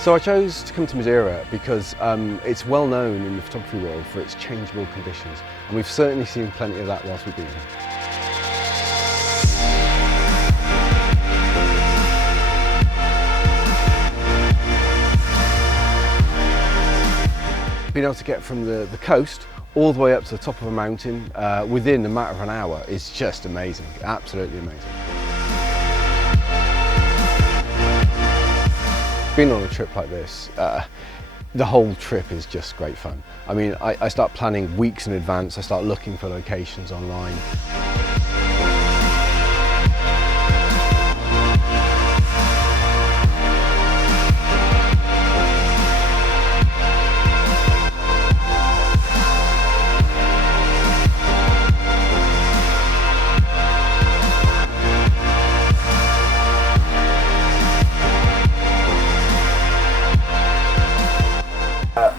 So I chose to come to Madeira because it's well known in the photography world for its changeable conditions, and we've certainly seen plenty of that whilst we've been here. Being able to get from the coast all the way up to the top of a mountain within a matter of an hour is just amazing, absolutely amazing. Being on a trip like this, the whole trip is just great fun. I mean, I start planning weeks in advance, I start looking for locations online.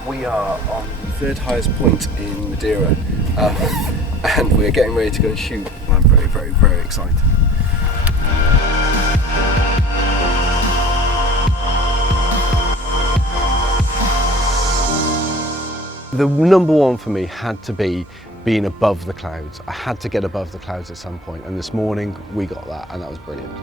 We are on the third highest point in Madeira and we're getting ready to go and shoot. I'm very excited. The number one for me had to be being above the clouds. I had to get above the clouds at some point, and this morning we got that, and that was brilliant.